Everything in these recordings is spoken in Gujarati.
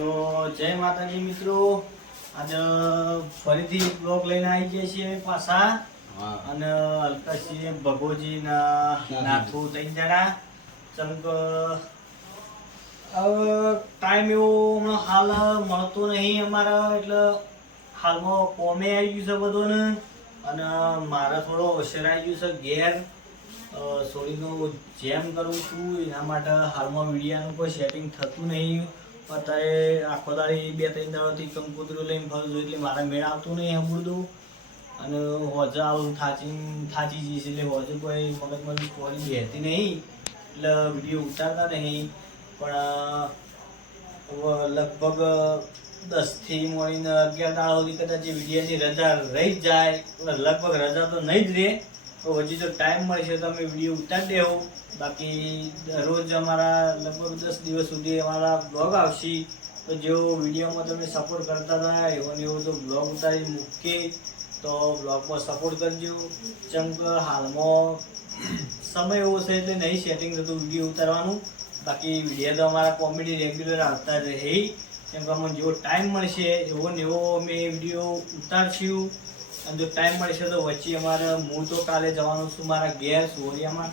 તો જય માતાજી મિત્રો, આજે ફરીથી બ્લોગ લઈને આવી જઈએ છીએ પાછા. અને અલ્કાશી ભગોજી ના નાથું 3 જણા. ચમક હવે ટાઈમ એવો હમણાં હાલ મળતો નહીં અમારા, એટલે હાલમાં કોમે આવી ગયું છે બધોને. અને મારે થોડો હોશિયાર આવી ગયું છે ઘેર સોરીનું જેમ કરું છું, એના માટે હાલમાં મીડિયાનું કોઈ સેટિંગ થતું નહીં. અત્યારે આખો દાડી 2-3 દાડાથી કંકોત્રીઓ લઈને ફરું છું, એટલે મારા મેળ આવતું નહીં એમ બધું. અને હોજે આવું થાચી જઈશ, એટલે હોજે કોઈ મગજમાં સ્ટોરી બેહતી નહીં, એટલે વિડીયો ઉતારતા નહીં. પણ લગભગ 10થી મળીને 11 દાડા સુધી કદાચ વિડીયોની રજા રહી જ જાય. લગભગ રજા તો નહીં જ રહે, તો હજી જો ટાઈમ મળશે તો અમે વિડીયો ઉતારી દેવો. બાકી રોજ અમારા લગભગ 10 દિવસ સુધી અમારા બ્લોગ આવશે. તો જેવો વિડીયોમાં તમે સપોર્ટ કરતા હતા એવો ને એવો તો બ્લોગ ઉતારી મૂકીએ, તો બ્લોગમાં સપોર્ટ કરજો. જેમ કે હાલમાં સમય એવો છે એટલે નહીં સેટિંગ થતું વિડીયો ઉતારવાનું. બાકી વિડીયો તો અમારા કોમેડી રેગ્યુલર આવતા જ રહે. કેમ કે અમને જેવો ટાઈમ મળશે એવો ને એવો અમે વિડીયો ઉતારશું. અને જો ટાઈમ મળશે તો વચ્ચે અમારે હું તો કાલે જવાનું છું મારા ઘેર સોરિયામાં,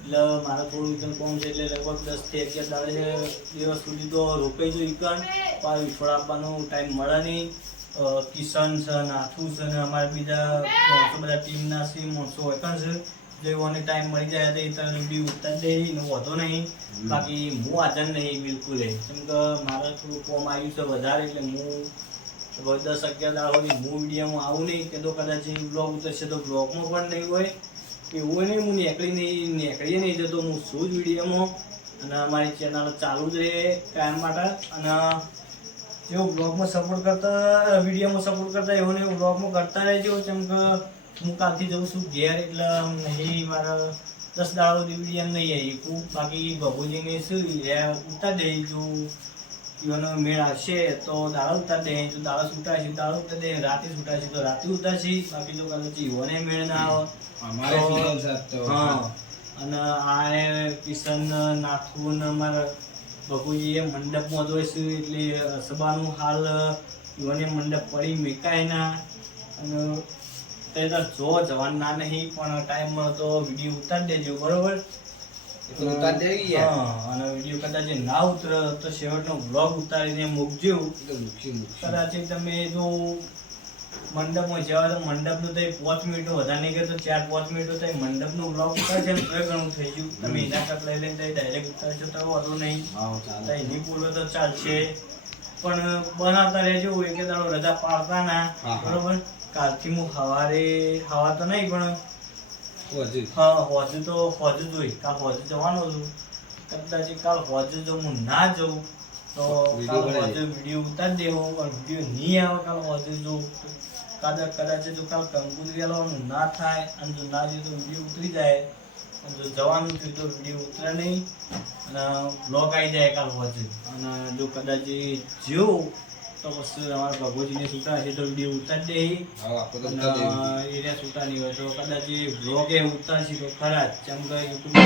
એટલે મારે થોડું એકદમ કોમ છે, એટલે લગભગ 10થી 11 દિવસ સુધી તો રોકાઈ જવું. ઈકણ પાછું વિછોડ આપવાનો ટાઈમ મળે નહીં. કિશન છે, નાથું છે, ને અમારા બીજા માણસો બધા ટીમના છે માણસો હોય પણ છે. જો એઓને ટાઈમ મળી જાય તો એ તરફ વિડીયો ઉતારી દે, એનો વધો નહીં. બાકી હું હાજર નહીં બિલકુલ. કેમ કે મારે થોડું કોમ આવ્યું છે વધારે, એટલે હું 10-11 દાડા સુધી હું વિડીયોમાં આવું નહીં. કે તો કદાચ બ્લોગ ઉતરશે તો બ્લોગમાં પણ નહીં હોય એવું નહીં. હું નીકળીએ નહીં જતો, હું છું જ વિડીયોમાં. અને અમારી ચેનલ ચાલુ જ રહે કાયમ માટે. અને જેવો બ્લોગમાં સપોર્ટ કરતા વિડીયોમાં સપોર્ટ કરતા એવો ને એવું બ્લોગમાં કરતા રહેજો. કેમ કે હું કાલથી જઉં છું ઘેર, એટલે નહીં મારા 10 દાડા સુધી વિડીયો નહીં આવી. બાકી ભગુજીને શું ઉતારી દઈ, જો એવાનો મેળ આવશે તો દાડા ઉતારી દે, જો દાડા છૂટાશે દાડા ઉતારી દે, રાતે છૂટાશે તો રાતે ઉતારશે. બાકી જો કદાચ એવોને મેળ ના આવે. હા, અને આ કિશન નાથું અમારા ભગુજી એ મંડપમાં જોઈશું, એટલે સભાનું હાલ એવોને મંડપ પડી મેકાય ના. અને જો જવાનું ના નહીં, પણ ટાઈમ મળે તો વિડીયો ઉતારી દેજો, બરોબર? અને વિડીયો કદાચ ના ઉતરે તો છેવટનો બ્લોગ ઉતારીને મૂકજો. કદાચ તમે જો મંડપમાં જવા તો મંડપનું તો 5 મિનિટો વધારે નહીં કરતો, 4-5 મિનિટો તો મંડપનો બ્લોગ ઉતારશે ને તો ઘણું થઈ ગયું. તમે એના કટ લઈ લઈને ડાયરેક્ટ ઉતારશો તો વાંધો નહીં, તો એની પૂર્વ તો ચાલશે. પણ બનાવતા રહેજો, એક દાડો રજા પાડતા ના, બરોબર? કાલથી હું હવા તો નહીં, પણ હા હોજુ તો હોજુ જોઈ. કાલ હોજુ જવાનું હતું, કદાચ કાલ હોજુ જો હું ના જઉં તો કાલ હોજુ વિડીયો ઉતારી દેવો. પણ વિડીયો નહીં આવે કાલ હોજુ જો કદાચ જો કાલ કંકુતરી લાવવાનું ના થાય, અને જો ના જાય તો વિડીયો ઉતરી જાય. અને જો જવાનું થયું તો વિડીયો ઉતરે નહીં, અને બ્લોગ આવી જાય કાલ હોજુ. અને જો કદાચ જેવું તો પછી અમારા ભગોજીને છૂટા હશે તો વિડીયો ઉતારી દે. એરિયા છૂટા નહીં હોય તો કદાચ બ્લોગ એ ઉતારશે તો ખરા જ. જેમ કે યુટ્યુબ